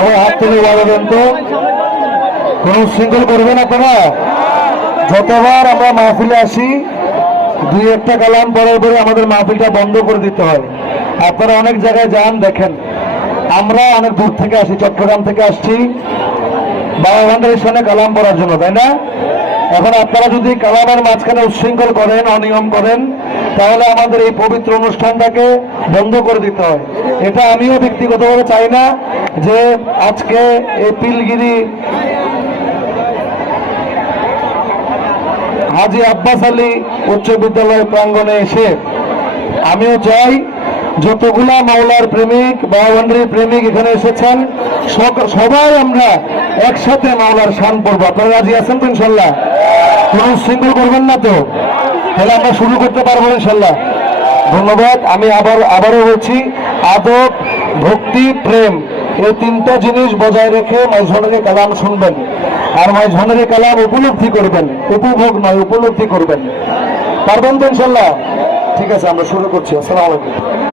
সবাই হাত তুলে ওয়াদা দেন তো, কোন উচ্ছৃঙ্খল করবেন আপনারা। যতবার আমরা মাহফিলে আসি দুই একটা কালাম পরে পরে আমাদের মাহফিলটা বন্ধ করে দিতে হয়। আপনারা অনেক জায়গায় যান, দেখেন আমরা অনেক দূর থেকে আসি, চট্টগ্রাম থেকে আসছি বাবা ভান্ডারের সামনে কালাম পড়ার জন্য, তাই না? এখন আপনারা যদি কালামের মাঝখানে উচ্ছৃঙ্খল করেন, অনিয়ম করেন, তাহলে আমাদের এই পবিত্র অনুষ্ঠানটাকে বন্ধ করে দিতে হয়। এটা আমিও ব্যক্তিগতভাবে চাই না যে আজকে এই পিলগিরি হাজী আব্বাস আলী উচ্চ বিদ্যালয় প্রাঙ্গণে এসে আমিও চাই যতগুলা মাওলার প্রেমিক বাবাভান্ডারীর প্রেমিক এখানে এসেছেন সবাই আমরা একসাথে মাওলার শান পড়বো। আপনারা রাজি আছেন তো ইনশাল্লাহ? কোন উচ্ছৃঙ্খল করবেন না তো? তাহলে আমরা শুরু করতে পারবো ইনশাল্লাহ। ধন্যবাদ। আমি আবারও বলছি, আদব, ভক্তি, প্রেম এই তিনটা জিনিস বজায় রেখে মাইজভান্ডারী কালাম শুনবেন, আর মাইজভান্ডারী কালাম উপলব্ধি করবেন, উপভোগ নয় উপলব্ধি করবেন। পারবেন তো ইনশাল্লাহ? ঠিক আছে, আমরা শুরু করছি। আসসালামু আলাইকুম।